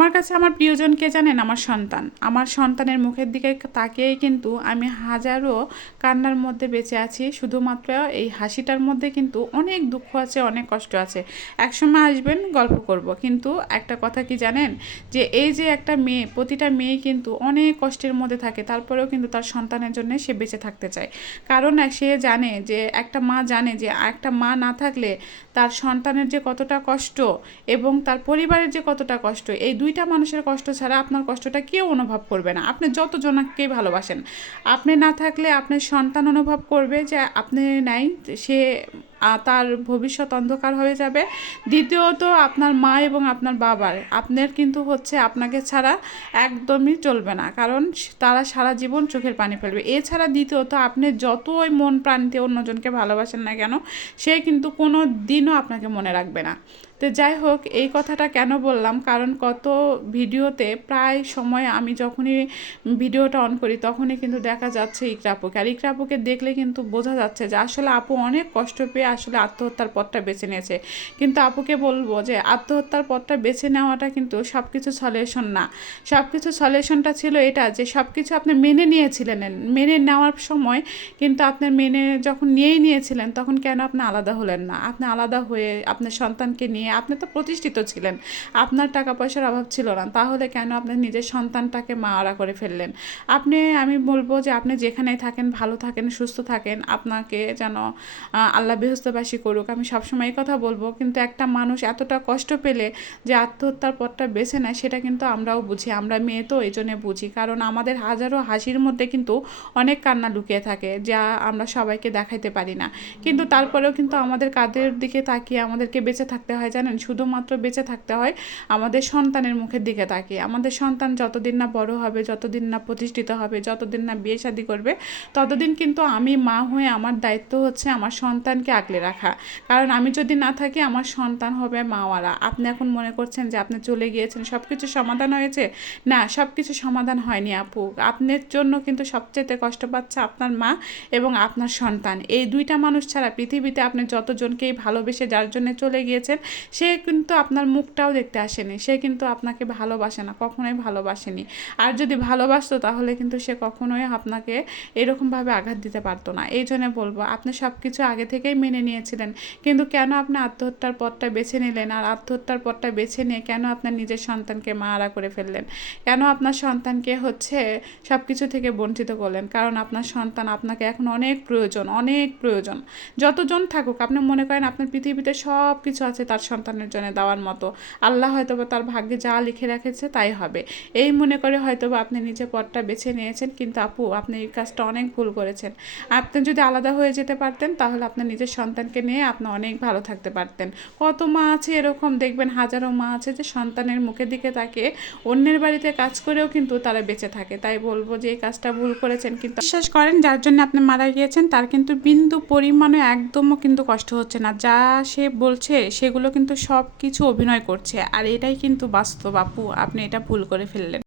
আমার কাছে আমার প্রিয়জন কে জানেন? আমার সন্তান। আমার সন্তানের মুখের দিকে তাকিয়েই কিন্তু আমি হাজারো কান্নার মধ্যে বেঁচে আছি। শুধুমাত্র এই হাসিটার মধ্যে কিন্তু অনেক দুঃখ আছে, অনেক কষ্ট আছে। একসময় আসবেন, গল্প করব। কিন্তু একটা কথা কি জানেন? যে এই যে একটা মেয়ে, প্রতিটা মেয়েই কিন্তু অনেক কষ্টের মধ্যে থাকে, তারপরেও কিন্তু তার সন্তানের জন্য সে বেঁচে থাকতে চায়। কারণ সে জানে যে একটা মা জানে যে একটা মা না থাকলে তার সন্তানের যে কতটা কষ্ট এবং তার পরিবারের যে কতটা কষ্ট, এই দুইটা মানুষের কষ্ট ছাড়া আপনার কষ্টটা কেউ অনুভব করবে না। আপনি যত জনকেই ভালোবাসেন, আপনি না থাকলে আপনার সন্তান অনুভব করবে যে আপনি নাই, সে তার ভবিষ্যৎ অন্ধকার হয়ে যাবে। দ্বিতীয়ত আপনার মা এবং আপনার বাবার, আপনার কিন্তু হচ্ছে আপনাকে ছাড়া একদমই চলবে না, কারণ তারা সারা জীবন চোখের পানি ফেলবে। এছাড়া দ্বিতীয়ত আপনি যতই মন প্রাণ দিয়ে অন্যজনকে ভালোবাসেন না কেন, সে কিন্তু কোনো দিনও আপনাকে মনে রাখবে না। তো যাই হোক, এই কথাটা কেন বললাম, কারণ কত ভিডিওতে প্রায় সময় আমি যখনই ভিডিওটা অন করি তখনই কিন্তু দেখা যাচ্ছে ইকরা আপুকে। আর ইকরা আপুকে দেখলে কিন্তু বোঝা যাচ্ছে যে আসলে আপু অনেক কষ্ট পেয়ে আসলে আত্মহত্যার পথটা বেছে নিয়েছে। কিন্তু আপুকে বলবো যে আত্মহত্যার পথটা বেছে নেওয়াটা কিন্তু সব কিছু সলিউশন না। সব কিছু সলিউশনটা ছিল এটা যে সব কিছু আপনি মেনে নিয়েছিলেন, মেনে নেওয়ার সময় কিন্তু আপনি মেনে যখন নিয়েই নিয়েছিলেন তখন কেন আপনি আলাদা হলেন না? আপনি আলাদা হয়ে আপনার সন্তানকে নিয়ে, আপনি তো প্রতিষ্ঠিত ছিলেন, আপনার টাকা পয়সার অভাব ছিল না, তাহলে কেন আপনি নিজের সন্তানটাকে মারা করে ফেললেন? আমি বলবো যে আপনি যেখানেই থাকেন ভালো থাকেন, সুস্থ থাকেন, আপনাকে যেন আল্লাহ বেহেশতবাসী করুক। আমি সবসময় এই কথা বলবো। কিন্তু একটা মানুষ এতটা কষ্ট পেলে যে আত্মহত্যার পথটা বেছে নেয়, সেটা কিন্তু আমরাও বুঝি, আমরা মেয়ে তো এই জন্যে বুঝি। কারণ আমাদের হাজারো হাসির মধ্যে কিন্তু অনেক কান্না লুকিয়ে থাকে, যা আমরা সবাইকে দেখাইতে পারি না। কিন্তু তারপরেও কিন্তু আমাদের কাদের দিকে তাকিয়ে আমাদেরকে বেঁচে থাকতে হয় জানেন? শুধুমাত্র বেঁচে থাকতে হয় আমাদের সন্তানের মুখের দিকে তাকিয়ে। আমাদের সন্তান যতদিন না বড় হবে, যতদিন না প্রতিষ্ঠিত হবে, যতদিন না বিয়ে শাদী করবে, ততদিন কিন্তু আমি মা হয়ে আমার দায়িত্ব হচ্ছে আমার সন্তানকে আগলে রাখা। কারণ আমি যদি না থাকি আমার সন্তান হবে মাওয়ারা। আপনি এখন মনে করছেন যে আপনি চলে গিয়েছেন, সব কিছু সমাধান হয়েছে। না, সব কিছু সমাধান হয়নি আপু। আপনার জন্য কিন্তু সবচেয়ে কষ্ট পাচ্ছে আপনার মা এবং আপনার সন্তান। এই দুইটা মানুষ ছাড়া পৃথিবীতে আপনি যতজনকেই ভালোবেসে যার জন্য চলে গিয়েছেন, সে কিন্তু আপনার মুখটাও দেখতে আসেনি, সে কিন্তু আপনাকে ভালোবাসে না, কখনোই ভালোবাসেনি। আর যদি ভালোবাসতো তাহলে কিন্তু সে কখনোই আপনাকে এরকমভাবে আঘাত দিতে পারতো না। এই জন্য বলবো, আপনি সব কিছু আগে থেকেই মেনে নিয়েছিলেন, কিন্তু কেন আপনি আত্মহত্যার পথটা বেছে নিলেন? আর আত্মহত্যার পথটা বেছে নিয়ে কেন আপনার নিজের সন্তানকে মারা করে ফেললেন? কেন আপনার সন্তানকে হচ্ছে সব কিছু থেকে বঞ্চিত করলেন? কারণ আপনার সন্তান আপনাকে এখন অনেক প্রয়োজন, অনেক প্রয়োজন। যতজন থাকুক, আপনি মনে করেন আপনার পৃথিবীতে সব কিছু আছে তার সন্তানের জন্য দেওয়ার মতো। আল্লাহ হয়তোবা তার ভাগ্যে যা লিখে রেখেছে তাই হবে, এই মনে করে হয়তোবা আপনি নিজে পথটা বেছে নিয়েছেন। কিন্তু আপু, আপনি এই কাজটা অনেক ভুল করেছেন। আপনি যদি আলাদা হয়ে যেতে পারতেন তাহলে আপনার নিজের সন্তানকে নিয়ে আপনি অনেক ভালো থাকতে পারতেন। কত মা আছে এরকম, দেখবেন হাজারো মা আছে যে সন্তানের মুখের দিকে তাকিয়ে অন্যের বাড়িতে কাজ করেও কিন্তু তারা বেঁচে থাকে। তাই বলবো যে এই কাজটা ভুল করেছেন। কিন্তু বিশ্বাস করেন, যার জন্য আপনি মারা গিয়েছেন তার কিন্তু বিন্দু পরিমাণে একদমও কিন্তু কষ্ট হচ্ছে না। যা সে বলছে সেগুলো কিন্তু সব কিছু অভিনয় করছে, আর এটাই কিন্তু বাস্তব আপু। আপনি এটা ভুল করে ফেললেন।